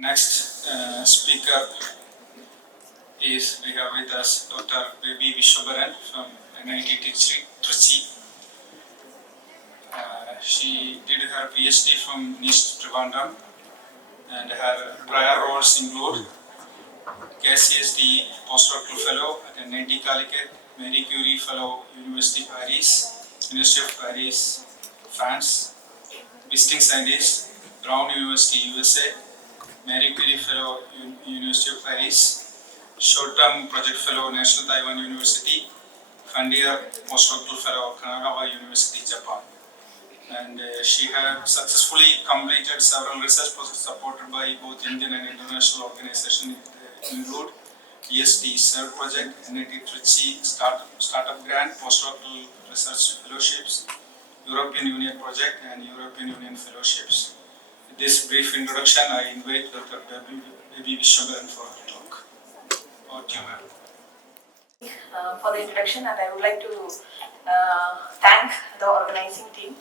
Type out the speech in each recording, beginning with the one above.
Next speaker is, we have with us Dr. Vishwambharan from NIT Trichy. She did her PhD from NIT Trivandrum, and her prior roles include KCSD Postdoctoral Fellow at NIT Calicut, Marie Curie Fellow, University of Paris, France, Visiting Scientist, Brown University, USA, Marie Curie Fellow, University of Paris, Short-Term Project Fellow, National Taiwan University, Fundier Postdoctoral Fellow, Kanagawa University, Japan. And she had successfully completed several research projects supported by both Indian and international organizations, include ESD Serve Project, NIT Trichy Startup Grant, Postdoctoral Research Fellowships, European Union Project, and European Union Fellowships. With this brief introduction, I invite Dr. Vishwambharan for her talk. Over to you, ma'am. For the introduction, and I would like to thank the organizing team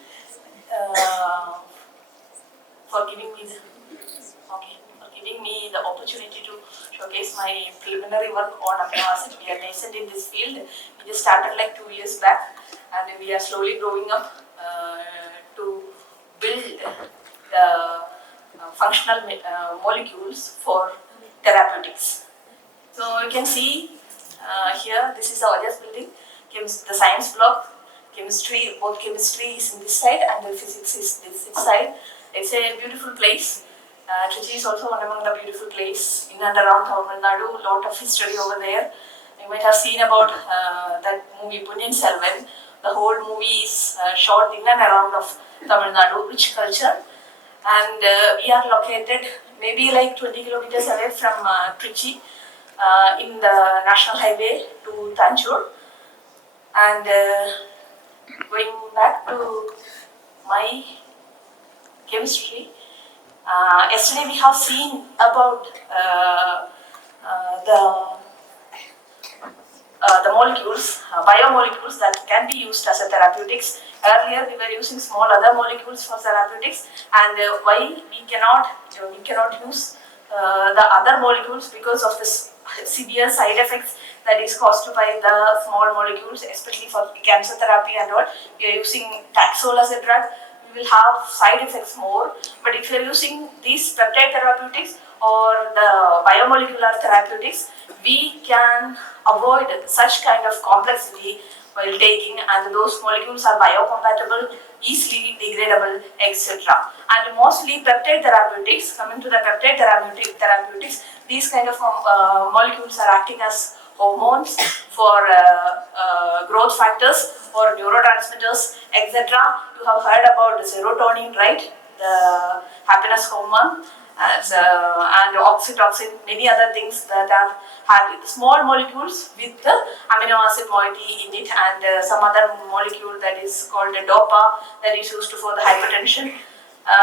for giving me the opportunity to showcase my preliminary work on amino acid. We are nascent in this field. We just started like 2 years back, and we are slowly growing up to build the functional molecules for therapeutics. So you can see here, this is our just building. The science block, chemistry, both chemistry is in this side and the physics is this side. It's a beautiful place. Trichy is also one among the beautiful place in and around Tamil Nadu. Lot of history over there. You might have seen about that movie Punyan Selvan. The whole movie is shot in and around of Tamil Nadu, rich culture. And we are located maybe like 20 kilometers away from Trichy in the national highway to Tanjore. And going back to my chemistry, yesterday we have seen about the molecules, biomolecules that can be used as a therapeutics. Earlier we were using small other molecules for therapeutics, and why we cannot use the other molecules because of this severe side effects that is caused by the small molecules, especially for cancer therapy and all. We are using Taxol as a drug, we will have side effects more. But if you are using these peptide therapeutics or the biomolecular therapeutics, we can avoid such kind of complexity while taking, and those molecules are biocompatible, easily degradable, etc. And mostly peptide therapeutics, coming to the peptide therapeutics, these kind of molecules are acting as hormones for growth factors or neurotransmitters, etc. You have heard about the serotonin, right? The happiness hormone, and oxytocin, many other things that are having small molecules with the amino acid moiety in it, and some other molecule that is called a dopa that is used for the hypertension.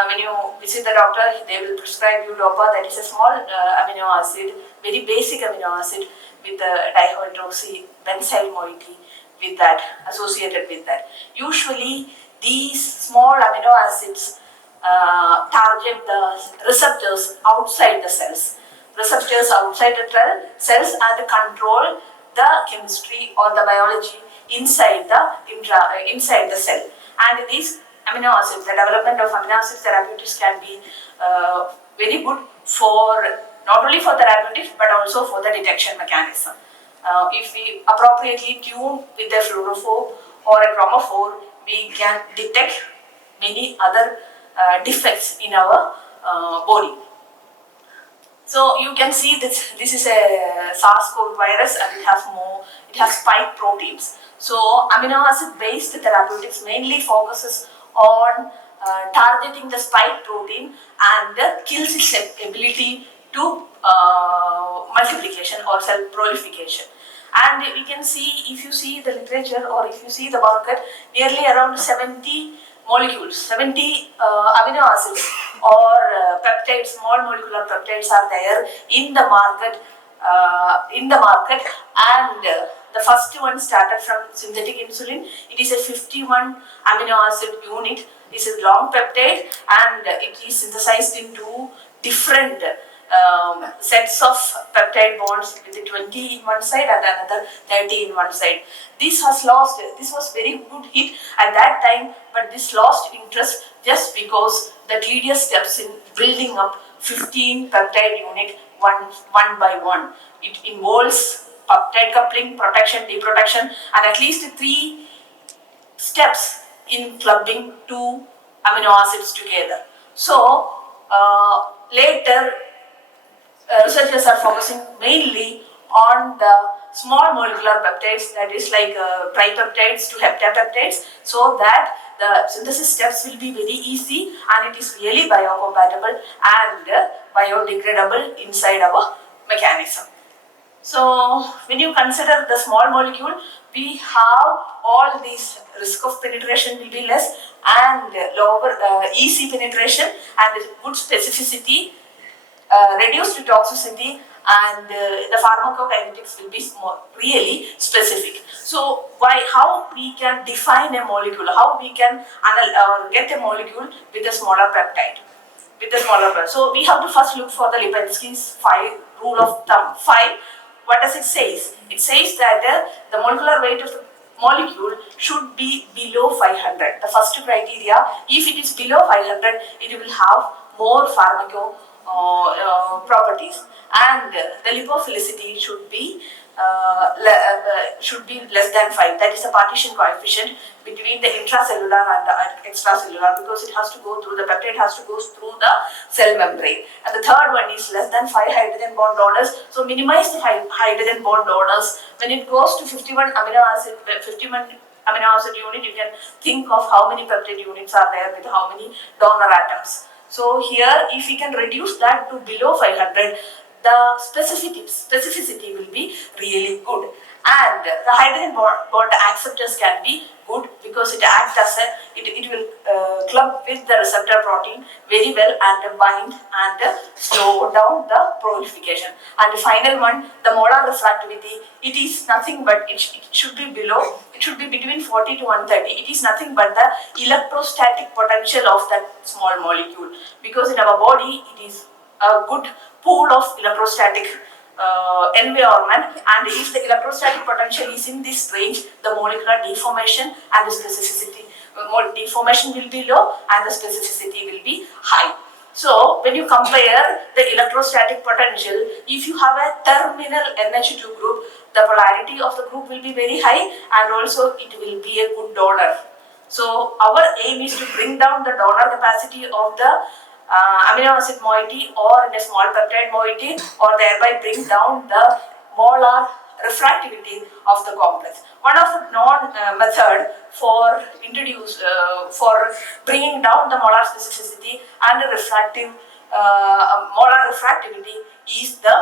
When you visit the doctor, they will prescribe you dopa, that is a small amino acid, very basic amino acid with the dihydroxybenzyl moiety with that, associated with that. Usually these small amino acids target the receptors outside the cells. Receptors outside the cells and control the chemistry or the biology inside the cell. And these amino acids, the development of amino acid therapeutics can be very good for not only for therapeutics but also for the detection mechanism. If we appropriately tune with a fluorophore or a chromophore, we can detect many other defects in our body. So you can see this is a SARS-CoV virus, and it has spike proteins. So amino acid based therapeutics mainly focuses on targeting the spike protein and kills its ability to multiplication or cell proliferation. And we can see, if you see the literature or if you see the market, nearly around 70 molecules, 70 amino acids or peptides, small molecular peptides are there in the market. And the first one started from synthetic insulin. It is a 51 amino acid unit. This is long peptide, and it is synthesized into different sets of peptide bonds with 20 in one side and another 30 in one side. This was very good hit at that time, but this lost interest just because the tedious steps in building up 15 peptide unit one by one. It involves peptide coupling, protection, deprotection, and at least 3 steps in clubbing 2 amino acids together. So later researchers are focusing mainly on the small molecular peptides, that is like tripeptides to heptapeptides, so that the synthesis steps will be very easy and it is really biocompatible and biodegradable inside our mechanism. So when you consider the small molecule, we have all these risk of penetration will be less and lower easy penetration and good specificity, reduced toxicity, and the pharmacokinetics will be really specific. So how we can define a molecule, how we can get a molecule with a smaller peptide. So we have to first look for the Lipinski's 5 rule of thumb 5. What does it say? It says that the molecular weight of the molecule should be below 500. The first criteria, if it is below 500, it will have more properties, and the lipophilicity should be less than 5. That is a partition coefficient between the intracellular and the extracellular, because it has to go through, the peptide has to go through the cell membrane. And the third one is less than 5 hydrogen bond donors. So minimize the hydrogen bond donors. When it goes to 51 amino acid unit, you can think of how many peptide units are there with how many donor atoms. So here, if we can reduce that to below 500, the specificity will be really good, and the hydrogen bond acceptors can be good because it acts as it will club with the receptor protein very well and bind and slow down the proliferation. And the final one, the molar refractivity, it is nothing but it should be between 40 to 130. It is nothing but the electrostatic potential of that small molecule, because in our body it is a good pool of electrostatic environment, and if the electrostatic potential is in this range, the molecular deformation and the specificity, deformation will be low and the specificity will be high. So when you compare the electrostatic potential, if you have a terminal NH2 group, the polarity of the group will be very high and also it will be a good donor. So our aim is to bring down the donor capacity of the amino acid moiety or in a small peptide moiety, or thereby bring down the molar refractivity of the complex. One of the known method for bringing down the molar specificity and the refractive molar refractivity is the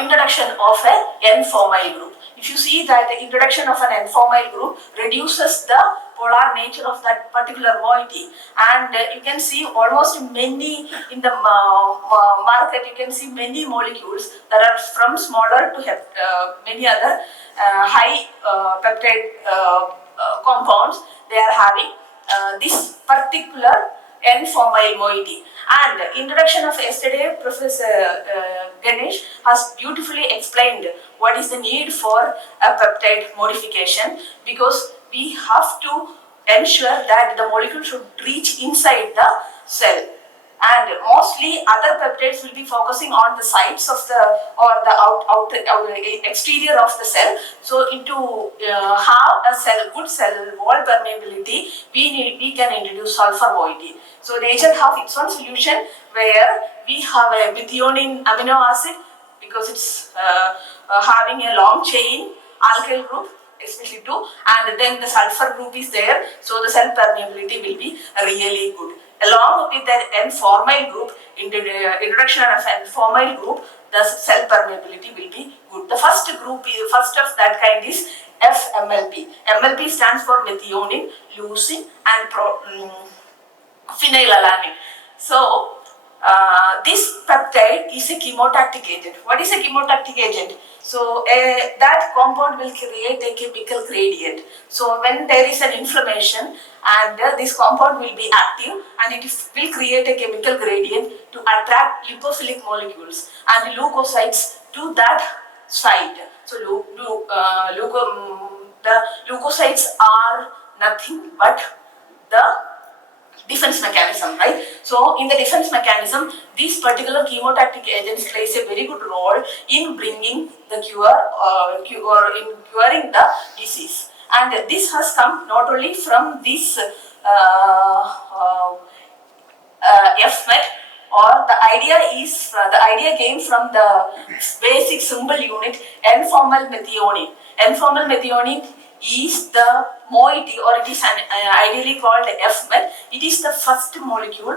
introduction of an N-formyl group. If you see that the introduction of an N-formyl group reduces the polar nature of that particular moiety, and you can see almost many in the market, you can see many molecules that are from smaller to many other high peptide compounds. They are having this particular N-formyl moiety. And the introduction of yesterday, Professor Ganesh has beautifully explained what is the need for a peptide modification, because we have to ensure that the molecule should reach inside the cell. And mostly other peptides will be focusing on the sides of the exterior of the cell. So to have a good cell wall permeability, we can introduce sulfur moiety. So nature has its own solution where we have a methionine amino acid, because it's having a long chain alkyl group, especially 2, and then the sulfur group is there, so the cell permeability will be really good. Along with the N-formyl group, introduction of N-formyl group, the cell permeability will be good. The first of that kind is FMLP. MLP stands for methionine, leucine, and phenylalanine. So this peptide peptide is a chemotactic agent. What is a chemotactic agent? So that compound will create a chemical gradient. So when there is an inflammation and this compound will be active and it will create a chemical gradient to attract lipophilic molecules and leukocytes to that site. So the leukocytes are nothing but the defense mechanism, right? So in the defense mechanism, these particular chemotactic agents plays a very good role in bringing the cure or in curing the disease. And this has come not only from this FMET, or the idea came from the basic symbol unit N-formal methionine. N-formal methionine is the moiety, or it is ideally called FMET. It is the first molecule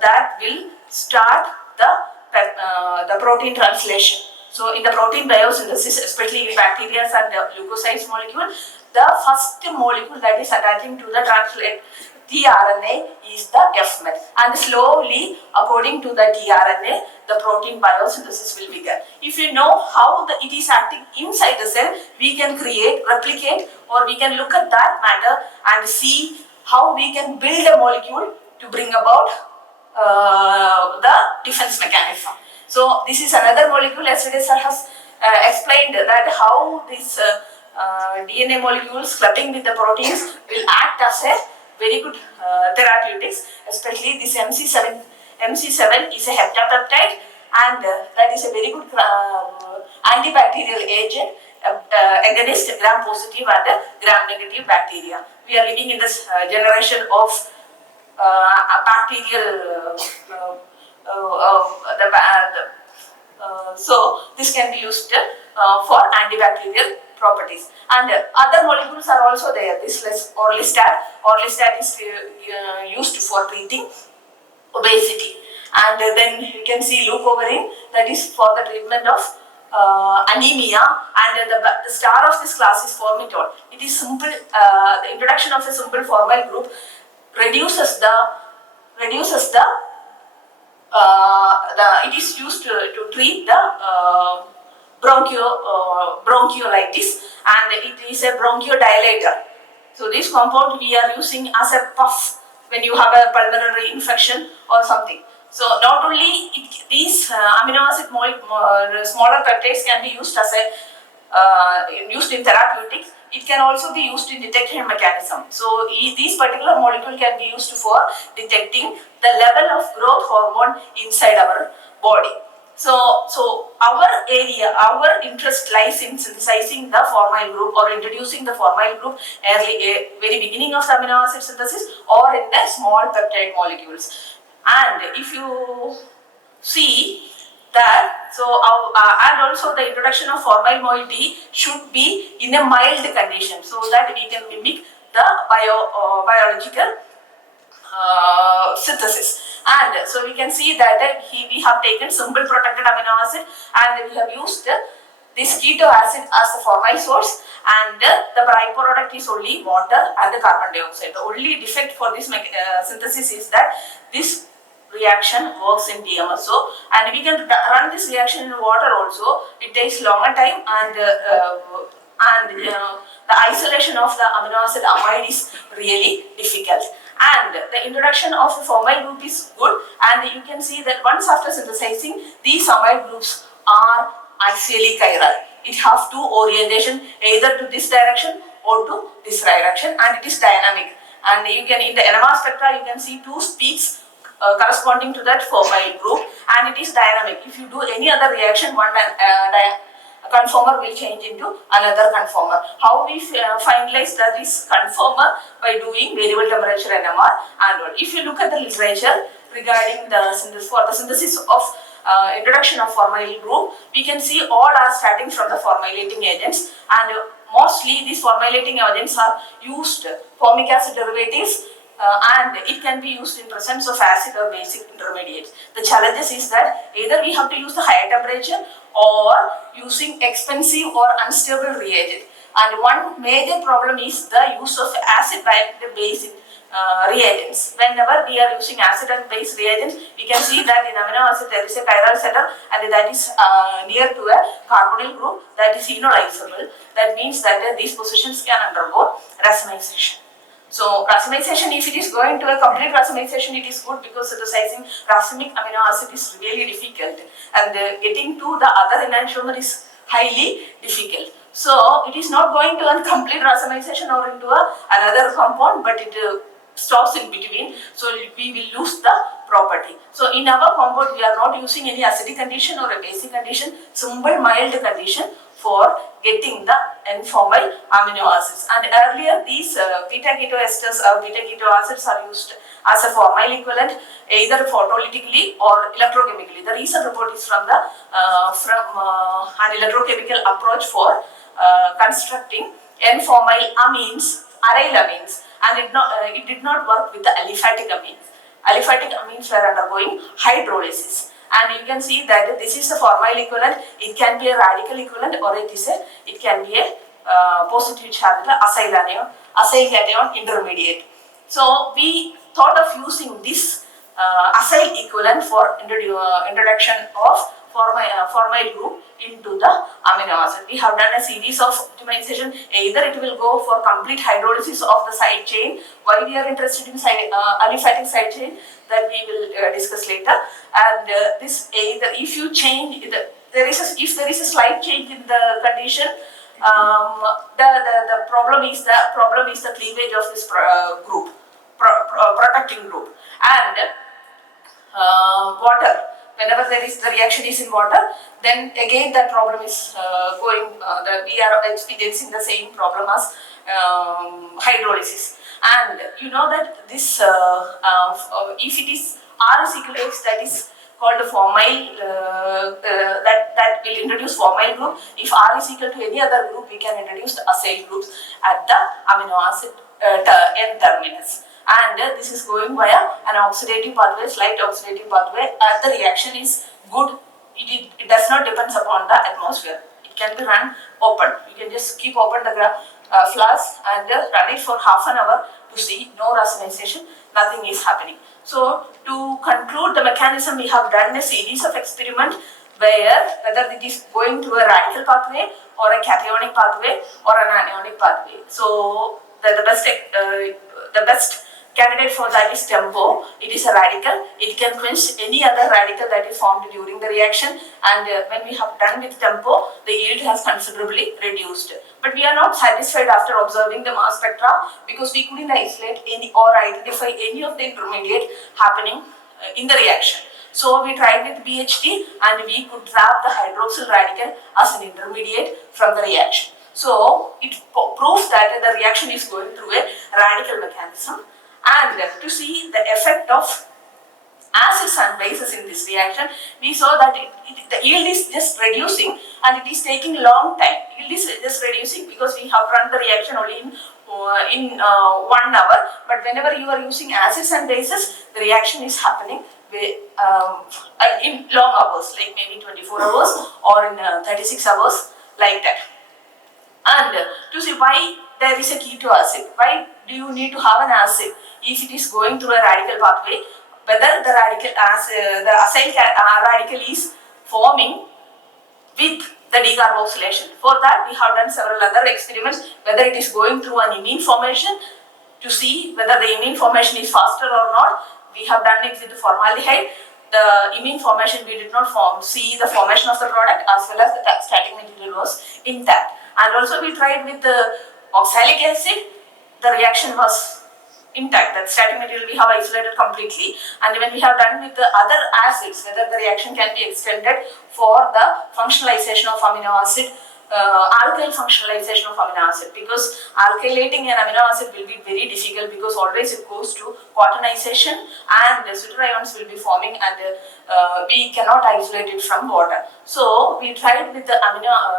that will start the protein translation. So in the protein biosynthesis, especially in bacteria and the leukocytes molecule, the first molecule that is attaching to the tRNA is the FMET, and slowly, according to the tRNA, the protein biosynthesis will begin. If you know how it is acting inside the cell, we can replicate, or we can look at that matter and see how we can build a molecule to bring about the defense mechanism. So this is another molecule. Yesterday sir has explained that how this DNA molecules clubbing with the proteins will act as a very good therapeutics, especially this MC7. MC7 is a heptapeptide, and that is a very good antibacterial agent against gram-positive and gram-negative bacteria. We are living in this generation of bacterial so this can be used for antibacterial properties, and other molecules are also there. This orlistat is used for treating obesity, and then you can see leucovorin, that is for the treatment of anemia, and the star of this class is formitol. It is simple. The introduction of a simple formyl group reduces the it is used to treat the bronchiolitis, and it is a bronchodilator. So this compound we are using as a puff when you have a pulmonary infection or something. So not only these amino acid smaller peptides can be used as used in therapeutics, it can also be used in detection mechanism. So these particular molecule can be used for detecting the level of growth hormone inside our body. So our interest lies in synthesizing the formyl group, or introducing the formyl group very beginning of the amino acid synthesis, or in the small peptide molecules. And if you see that, and also the introduction of formyl moiety should be in a mild condition, so that we can mimic the biological synthesis. And so we can see that we have taken simple protected amino acid, and we have used this keto acid as the formyl source, and the byproduct is only water and the carbon dioxide. The only defect for this synthesis is that this reaction works in DMSO, and we can run this reaction in water also. It takes longer time, and the isolation of the amino acid amide is really difficult. And the introduction of the formyl group is good, and you can see that once after synthesizing, these amide groups are axially chiral. It has two orientation, either to this direction or to this direction, and it is dynamic. And you can, in the NMR spectra, you can see two peaks corresponding to that formyl group, and it is dynamic. If you do any other reaction, one conformer will change into another conformer. How we finalize this conformer? By doing variable temperature NMR and all. If you look at the literature regarding the synthesis of introduction of formyl group, we can see all are starting from the formylating agents, and mostly these formylating agents are used formic acid derivatives, and it can be used in presence of acid or basic intermediates. The challenges is that either we have to use the higher temperature or using expensive or unstable reagent. And one major problem is the use of acid by the basic reagents. Whenever we are using acid and base reagents, we can see that in amino acid there is a chiral center and that is near to a carbonyl group that is enolizable. That means that these positions can undergo racemization. So racemization, if it is going to a complete racemization, it is good because synthesizing racemic amino acid is really difficult and getting to the other enantiomer is highly difficult. So it is not going to a complete racemization or into another compound, but it stops in between, so we will lose the property. So in our compound we are not using any acidic condition or a basic condition, simple mild condition for getting the N-formal amino acids. And earlier these beta keto esters or beta keto acids are used as a formal equivalent either photolytically or electrochemically. The recent report is from the an electrochemical approach for constructing N-formal amines, aryl amines, and it did not work with the aliphatic amines. Aliphatic amines were undergoing hydrolysis, and you can see that this is a formal equivalent. It can be a radical equivalent or it can be a positive charged acyl cation intermediate. So we thought of using this acyl equivalent for introduction of formal group into the amino acid. We have done a series of optimization. Either it will go for complete hydrolysis of the side chain. Why we are interested in aliphatic side chain, that we will discuss later. And this either if you change if there is a slight change in the condition, the problem is the cleavage of this group, protecting group, and water. Whenever the reaction is in water, then again that problem is we are experiencing the same problem as hydrolysis. And you know that this if it is R is equal to X, that is called a formal that will introduce formal group. If R is equal to any other group, we can introduce the acyl groups at the amino acid N-Terminus. And this is going via an oxidative pathway, slight oxidative pathway, and the reaction is good. It does not depend upon the atmosphere. It can be run open. You can just keep open the flask and run it for half an hour to see no racemization, nothing is happening. So to conclude the mechanism, we have done a series of experiments where whether it is going through a radical pathway or a cationic pathway or an anionic pathway. So the best candidate for that is tempo. It is a radical. It can quench any other radical that is formed during the reaction, and when we have done with tempo, the yield has considerably reduced. But we are not satisfied after observing the mass spectra because we couldn't isolate any or identify any of the intermediate happening in the reaction. So we tried with BHT and we could trap the hydroxyl radical as an intermediate from the reaction. So it proves that the reaction is going through a radical mechanism. And to see the effect of acids and bases in this reaction, we saw that the yield is just reducing and it is taking long time. Yield is just reducing because we have run the reaction only in 1 hour. But whenever you are using acids and bases, the reaction is happening in long hours, like maybe 24 hours or in 36 hours, like that. And to see why there is a keto acid, why do you need to have an acid if it is going through a radical pathway, whether the acyl radical is forming with the decarboxylation. For that we have done several other experiments, whether it is going through an imine formation to see whether the imine formation is faster or not. We have done it with formaldehyde. The imine formation we did not see the formation of the product as well as the static material was intact. And also we tried with the oxalic acid, the reaction was intact, that static material we have isolated completely. And when we have done with the other acids, whether the reaction can be extended for the functionalization of amino acid, alkyl functionalization of amino acid, because alkylating an amino acid will be very difficult because always it goes to quaternization and the sweeter ions will be forming and we cannot isolate it from water. So we tried with the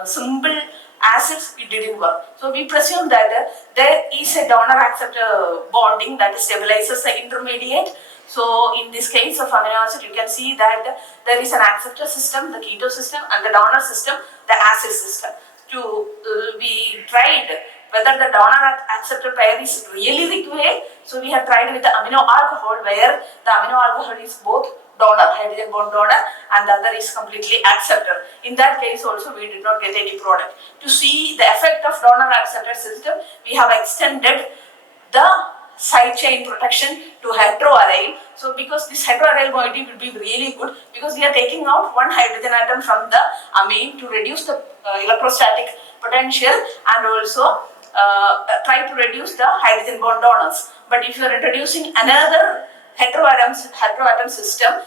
simple acids, it didn't work. So we presume that there is a donor-acceptor bonding that stabilizes the intermediate. So in this case of amino acid, you can see that there is an acceptor system, the keto system, and the donor system, the acid system. We tried whether the donor-acceptor pair is really required. So we have tried with the amino alcohol, where the amino alcohol is both donor, hydrogen bond donor, and the other is completely acceptor. In that case also we did not get any product. To see the effect of donor acceptor system, we have extended the side chain protection to heteroaryl. So because this heteroaryl moiety will be really good, because we are taking out one hydrogen atom from the amine to reduce the electrostatic potential, and also try to reduce the hydrogen bond donors. But if you are introducing another heteroatom system,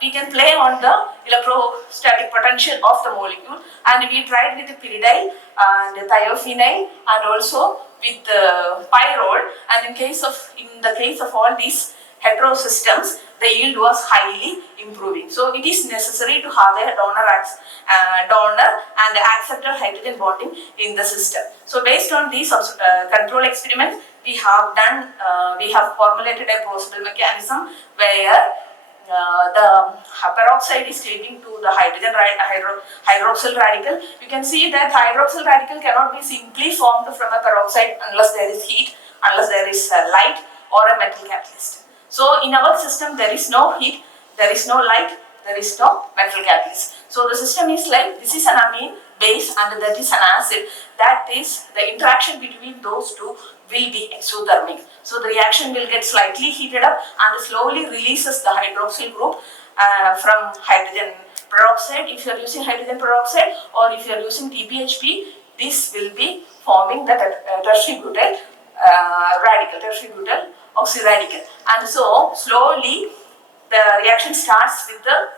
we can play on the electrostatic potential of the molecule, and we tried with the pyridyl and thiophenyl and also with pyrrole, and in the case of all these hetero systems, the yield was highly improving. So it is necessary to have a donor and acceptor hydrogen bonding in the system. So based on these control experiments, we have formulated a possible mechanism where the peroxide is cleaving to the hydroxyl radical. You can see that hydroxyl radical cannot be simply formed from a peroxide unless there is heat, unless there is light or a metal catalyst. So in our system there is no heat, there is no light, there is no metal catalyst. So the system is like, this is an amine base and that is an acid. That is, the interaction between those two will be exothermic. So the reaction will get slightly heated up and slowly releases the hydroxyl group from hydrogen peroxide. If you are using hydrogen peroxide or if you are using TPHP, this will be forming the tertiary butyl radical, tertiary butyl oxyradical. And so slowly the reaction starts with the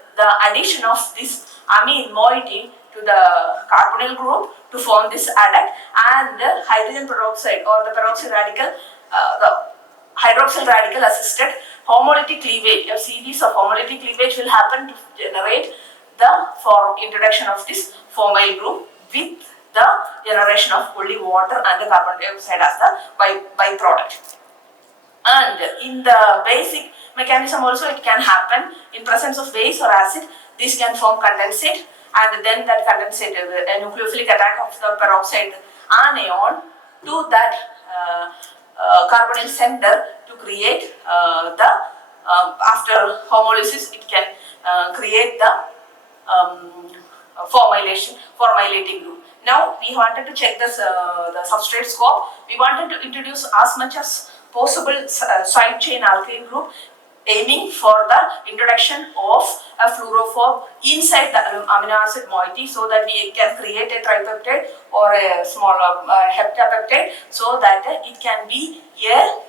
addition of this amine moiety to the carbonyl group to form this adduct, and the hydrogen peroxide or the peroxide radical, the hydroxyl radical assisted homolytic cleavage, a series of homolytic cleavage will happen to generate the introduction of this formyl group with the generation of only water and the carbon dioxide as the byproduct. And in the basic mechanism also it can happen in presence of base or acid. This can form condensate, and then that condensate, a nucleophilic attack of the peroxide anion to that carbonyl center to create after homolysis it can create the formylating group. Now we wanted to check this, the substrate scope. We wanted to introduce as much as possible side chain alkyl group, aiming for the introduction of a fluorophobe inside the amino acid moiety, so that we can create a tripeptide or a small heptapeptide, so that it can be a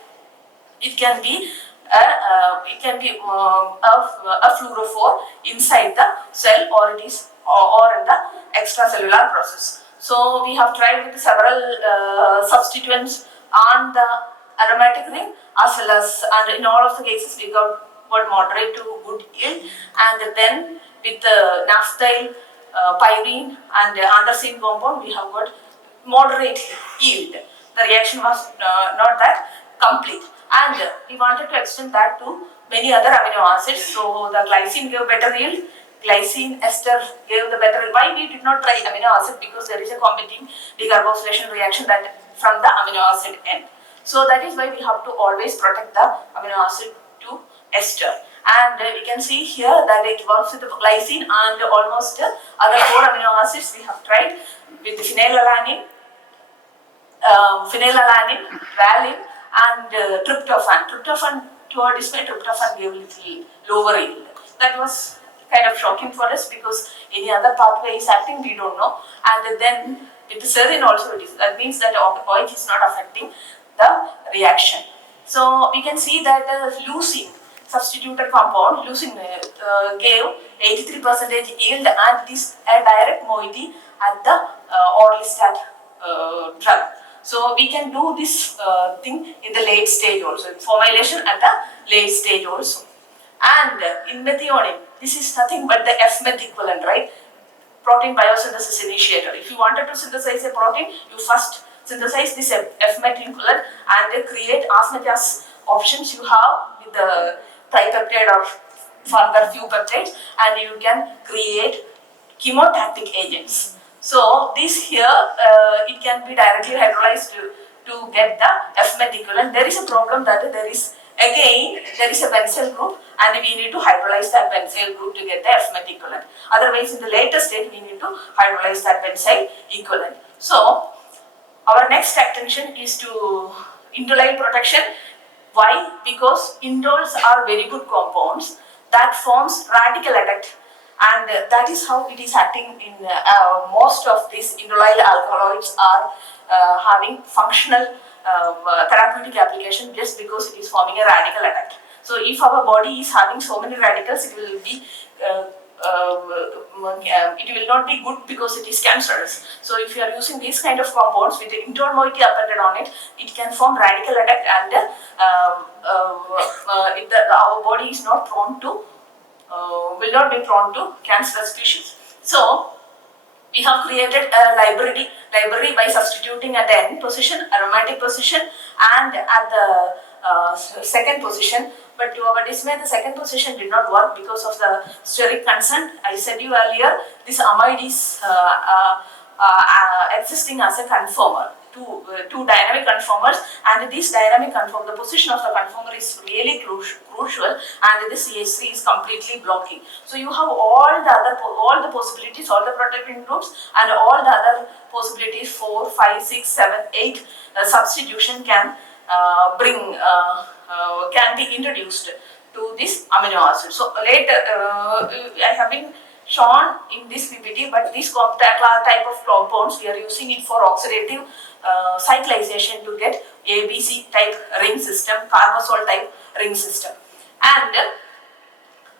fluorophore inside the cell, or it is or in the extracellular process. So we have tried with several substituents on the aromatic ring, as well as, and in all of the cases we got moderate to good yield, and then with the naphthyl, pyrene and androgen compound we have got moderate yield. The reaction was not that complete, and we wanted to extend that to many other amino acids. So the glycine gave better yield, glycine ester gave the better yield. Why we did not try amino acid? Because there is a competing decarboxylation reaction that from the amino acid end. So that is why we have to always protect the amino acid to ester. And we can see here that it works with the glycine and almost other 4 amino acids we have tried with phenylalanine, valine and tryptophan. Tryptophan, to our dismay, tryptophan gave little lower yield. That was kind of shocking for us, because any other pathway is acting, we don't know. And then with the serine also it is. That means that OH is not affecting the reaction. So we can see that leucine, substituted compound, leucine gave 83% yield, and this a direct moiety at the orlistat drug. So we can do this thing in the late stage also, formylation at the late stage also. And in methionine, this is nothing but the F-meth equivalent, right? Protein biosynthesis initiator. If you wanted to synthesize a protein, you first synthesize this F-meth equivalent and create as much as options you have with the tripeptide or further few peptides, and you can create chemotactic agents. So this here, it can be directly hydrolyzed to get the F met equivalent. There is a problem that there is a benzyl group and we need to hydrolyze that benzyl group to get the F met equivalent. Otherwise, in the later state, we need to hydrolyze that benzyl equivalent. So, our next attention is to indolyl protection. Why? Because indols are very good compounds that forms radical adduct, and that is how it is acting in most of these indolyl alkaloids are having functional therapeutic application just because it is forming a radical adduct. So if our body is having so many radicals, it will be it will not be good because it is cancerous. So if you are using these kind of compounds with the indole moiety appended on it, it can form radical adduct, and our body is not prone to will not be prone to cancerous species. So we have created a library by substituting at the N position, aromatic position, and at the second position. But to our dismay, the second position did not work because of the steric consent. I said you earlier, this amide is existing as a conformer. Two dynamic conformers, and this dynamic conformer, the position of the conformer is really crucial, and this CH3 is completely blocking. So you have all the possibilities, all the protecting groups, and all the other possibilities 4, 5, 6, 7, 8 substitution can can be introduced to this amino acid. So later I have been shown in this PPT, but this type of compounds we are using it for oxidative cyclization to get ABC type ring system, carbazole type ring system. And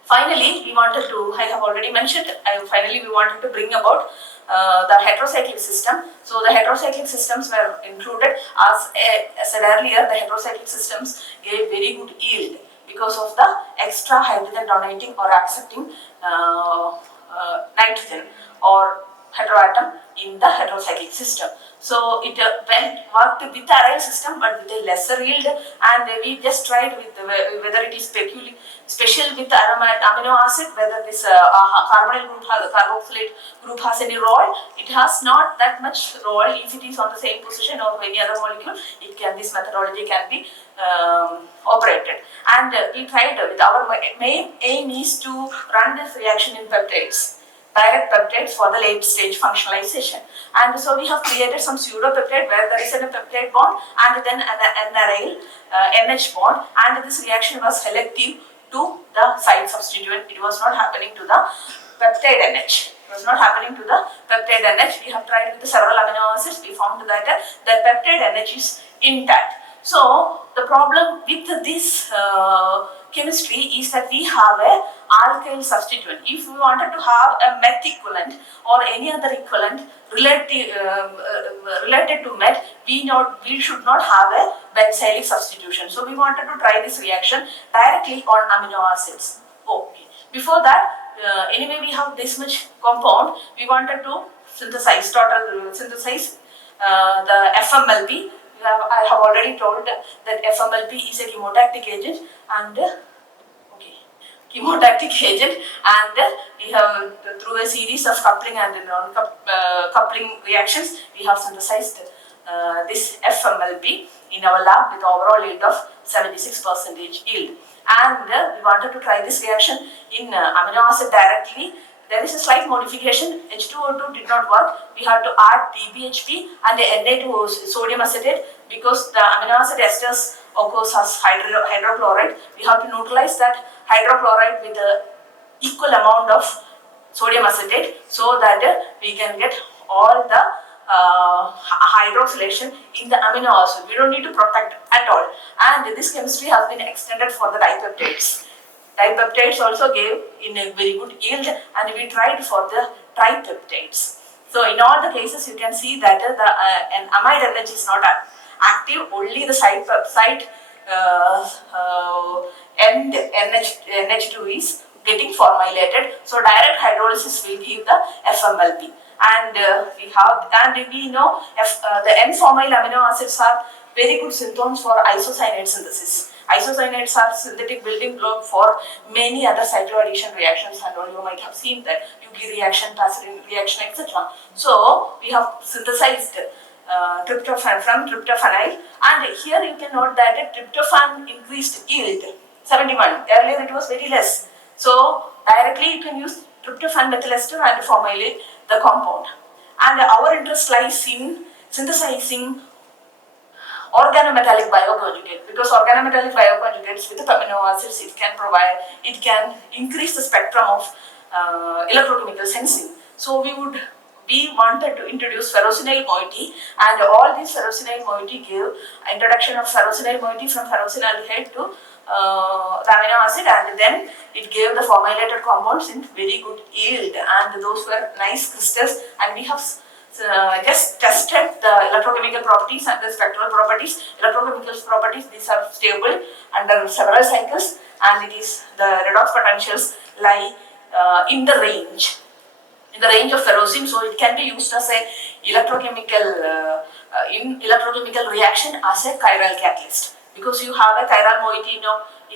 finally, we wanted to, I have already mentioned, finally we wanted to bring about the heterocyclic system. So the heterocyclic systems were included. As I said earlier, the heterocyclic systems gave very good yield because of the extra hydrogen donating or accepting nitrogen or heteroatom in the heterocyclic system. So it worked with the aryl system but with a lesser yield, and we just tried with whether it is special with the amino acid, whether this carbonyl group, carboxylate group has any role. It has not that much role if it is on the same position or any other molecule. This methodology can be operated, and we tried with our main aim is to run this reaction in peptides, direct peptides for the late stage functionalization. And so we have created some pseudopeptide where there is a peptide bond and then an aryl NH bond, and this reaction was selective to the site substituent. It was not happening to the peptide NH. It was not happening to the peptide NH. We have tried with the several amino acids. We found that the peptide NH is intact. So the problem with this chemistry is that we have a alkyl substituent. If we wanted to have a met equivalent or any other equivalent related to met, we should not have a benzylic substitution. So we wanted to try this reaction directly on amino acids. Okay. Before that, anyway we have this much compound. We wanted to synthesize the FMLP. I have already told that FMLP is a chemotactic agent, and we have through a series of coupling and non-coupling reactions, we have synthesized this FMLP in our lab with overall yield of 76% yield. And we wanted to try this reaction in amino acid directly. There is a slight modification. H2O2 did not work. We had to add DBHP and the Na2O sodium acetate because the amino acid esters occurs as hydrochloride. We have to neutralize that hydrochloride with the equal amount of sodium acetate so that we can get all the hydroxylation in the amino acid. We don't need to protect at all. And this chemistry has been extended for the dipeptides. Dipeptides also gave in a very good yield, and we tried for the tripeptides. So in all the cases you can see that an amide NH is not active, only the site end NH2 is getting formulated. So direct hydrolysis will give the FMLP. And we know the N-formyl amino acids are very good synthons for isocyanate synthesis. Isocyanates are synthetic building block for many other cycloaddition reactions, and all you might have seen that Yugi reaction, Pasadena reaction, etc. So we have synthesized tryptophan from tryptophanol, and here you can note that tryptophan increased yield 71. Earlier it was very less. So directly you can use tryptophan methyl ester and formulate the compound. And our interest lies in synthesizing organometallic bioconjugate, because organometallic bioconjugates with amino acids it can increase the spectrum of electrochemical sensing. So we wanted to introduce ferrocenyl moiety, and all these ferrocenyl moiety gave introduction of ferrocenyl moiety from ferrocinaldehyde to the amino acid, and then it gave the formulated compounds in very good yield, and those were nice crystals, and we have just tested the electrochemical properties and the spectral properties. Electrochemical properties, these are stable under several cycles, and it is the redox potentials lie in the range of ferrocene, so it can be used as a electrochemical in electrochemical reaction as a chiral catalyst, because you have a chiral moiety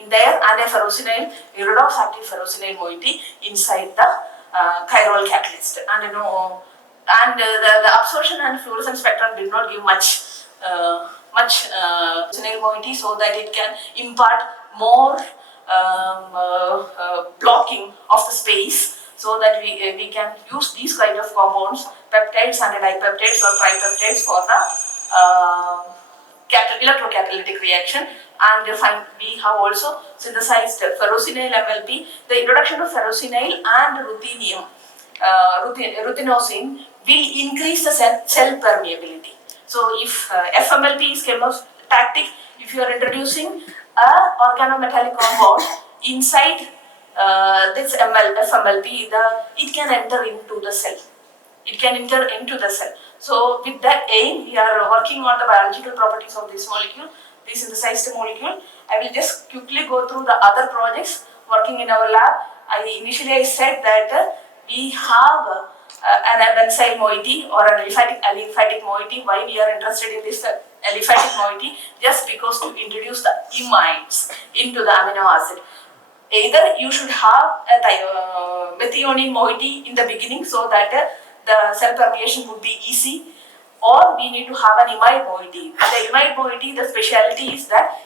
in there and a ferrocinyl redox active ferrocinyl moiety inside the chiral catalyst, and the absorption and fluorescence spectrum did not give much ferrocinyl moiety, so that it can impart more blocking of the space, so that we can use these kind of compounds, peptides and dipeptides or tripeptides, for the electrocatalytic reaction. And we have also synthesized ferrocinyl MLP. The introduction of ferrocinyl and ruthenium, ruthinosine, will increase the cell permeability. So if FMLP is chemotactic, if you are introducing a organometallic compound inside this FMLP, it can enter into the cell. So with that aim, we are working on the biological properties of this molecule, this synthesized molecule. I will just quickly go through the other projects working in our lab. Initially I said that we have an benzyl moiety or an aliphatic moiety. Why we are interested in this aliphatic moiety? Just because to introduce the imides into the amino acid. Either you should have a methionine moiety in the beginning, so that the cell permeation would be easy, or we need to have an imide moiety. The imide moiety, the speciality is that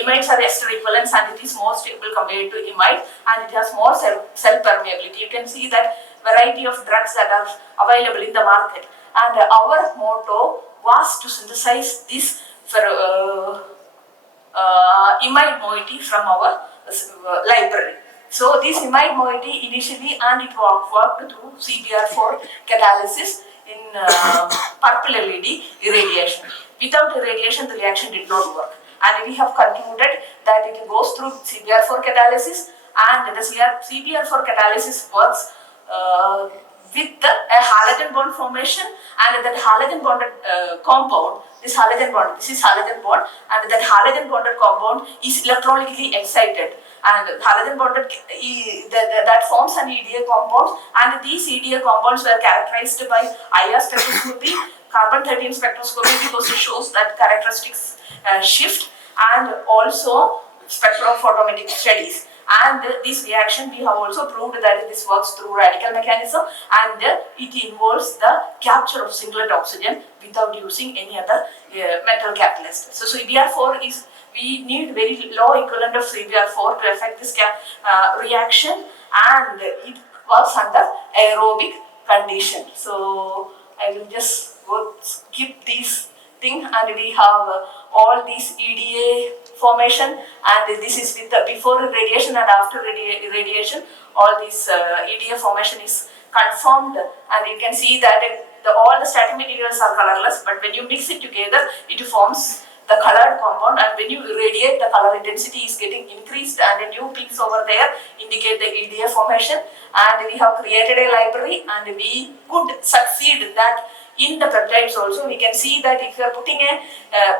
imides are ester equivalents, and it is more stable compared to imide, and it has more cell permeability. You can see that variety of drugs that are available in the market, and our motto was to synthesize this imide moiety from our library. So this imide moiety initially, and it worked through CBr4 catalysis in purple LED irradiation. Without irradiation, the reaction did not work, and we have concluded that it goes through CBr4 catalysis, and the CBr4 catalysis works with a halogen bond formation, and that halogen bonded compound, this is halogen bond, and that halogen bonded compound is electronically excited, and halogen bonded that forms an EDA compound, and these EDA compounds were characterized by IR spectroscopy, carbon-13 spectroscopy, because it shows that characteristics shift, and also spectrophotometric studies. And this reaction, we have also proved that this works through radical mechanism, and it involves the capture of singlet oxygen without using any other metal catalyst. So CBr4 is, we need very low equivalent of CBr4 to affect this reaction, and it works under aerobic condition. So I will just skip these things, and we have all these EDA formation, and this is with the before radiation and after radiation. All this EDA formation is confirmed, and you can see that all the static materials are colorless, but when you mix it together, it forms the colored compound, and when you irradiate, the color intensity is getting increased, and the new peaks over there indicate the EDA formation. And we have created a library, and we could succeed that in the peptides also. We can see that if you are putting a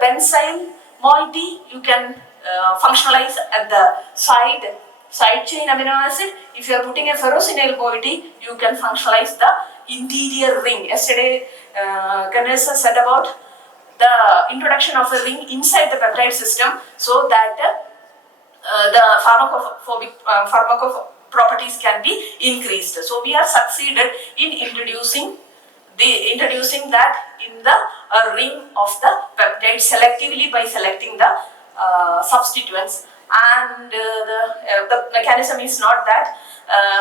benzyl moiety, you can functionalize at the side chain amino acid. If you are putting a ferrocinyl moiety, you can functionalize the interior ring. Yesterday, Ganesh said about the introduction of a ring inside the peptide system, so that the pharmacophore properties can be increased. So we have succeeded in introducing introducing that in the ring of the peptide selectively by selecting the substituents. And the mechanism is not that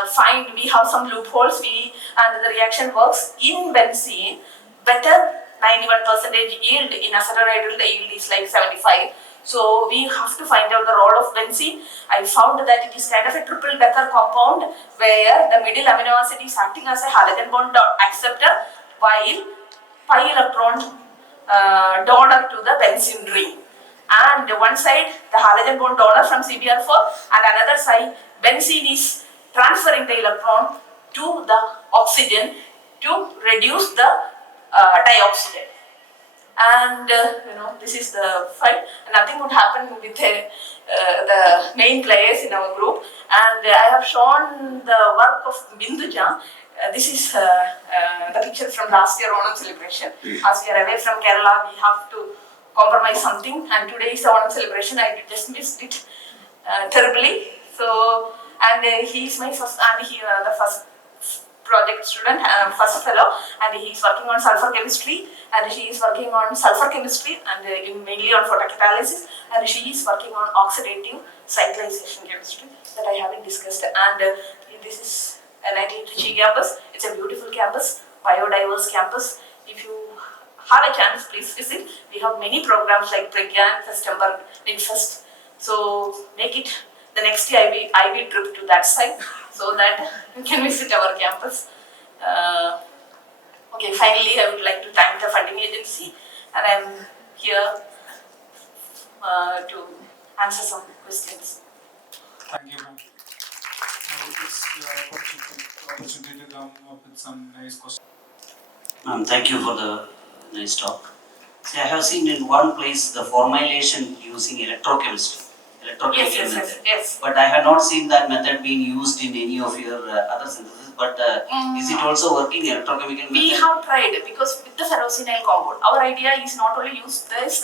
fine. We have some loopholes. And the reaction works in benzene better. 91% yield in acetonitrile. The yield is like 75. So we have to find out the role of benzene. I found that it is kind of a triple decker compound where the middle amino acid is acting as a halogen bond acceptor, while pi electron donor to the benzene ring. And one side the halogen bond donor from CBr4, and another side benzene is transferring the electron to the oxygen to reduce the dioxidant. And this is the fight. Nothing would happen with the main players in our group. And I have shown the work of Binduja. This is the picture from last year Onam celebration. As we are away from Kerala, we have to compromise something. And today is the Onam celebration. I just missed it terribly. So, and he is my first, and he the first project student, first fellow, and he is working on sulfur chemistry, and she is working on sulfur chemistry and mainly on photocatalysis, and she is working on oxidative cyclization chemistry that I haven't discussed. And this is NIT Trichy campus. It's a beautiful campus, biodiverse campus. If you have a chance, please visit. We have many programs like Pragyan, Festember, Midfest. So make it the next year I will trip to that side so that you can visit our campus. Okay, finally I would like to thank the funding agency, and I am here to answer some questions. Thank you, ma'am. Now it's your opportunity to come up with some nice questions. Thank you for the nice talk. See, I have seen in one place the formulation using electrochemistry. Yes, Method. yes. But I have not seen that method being used in any of your other synthesis. But is it also working electrochemical method? We have tried, because with the ferrocenyl compound, our idea is not only use this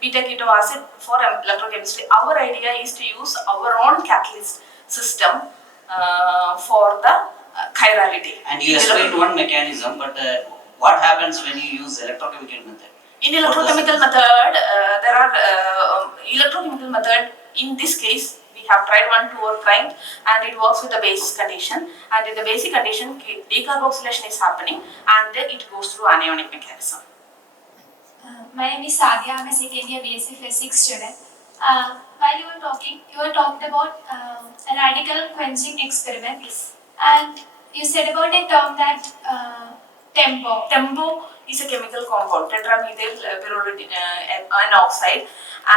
beta keto acid for electrochemistry. Our idea is to use our own catalyst system for the chirality. And you explained one mechanism, but what happens when you use electrochemical method? In electrochemical method, there are electrochemical method. In this case, we have tried 1, 2 or tried, and it works with the base condition. And in the basic condition, decarboxylation is happening, and it goes through anionic mechanism. My name is Sadia. I'm a second year BSc Physics student. While you were talking about a radical quenching experiment, and you said about a term that tempo. Tempo is a chemical compound, tetramethyl pyrrolidine an oxide,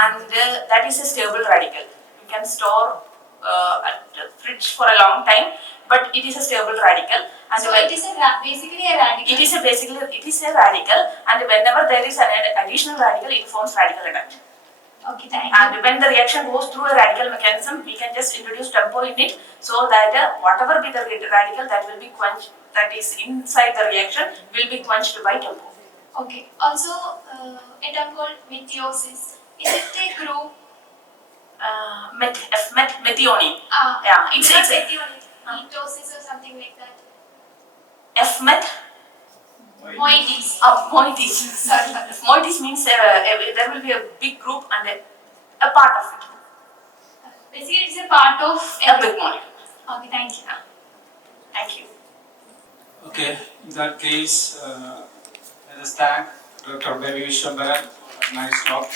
and that is a stable radical. You can store at the fridge for a long time, but it is a stable radical. And so it is basically a radical. It is a radical, and whenever there is an additional radical, it forms radical attachment. Okay, thank you. And when the reaction goes through a radical mechanism, we can just introduce tempo in it, so that whatever be the radical that will be quenched, that is inside the reaction, will be quenched by tempo. Okay. Also, a term called meteosis. Is it a group? Methionine. Yeah, it's methionine. Metosis or something like that. F-met. Moieties. Moieties. Sorry. Moieties means there will be a big group and a part of it. Basically, it's a part of A big molecule. Okay, thank you. Thank you. Okay, in that case, let us thank Dr. Vishwambharan. Nice talk.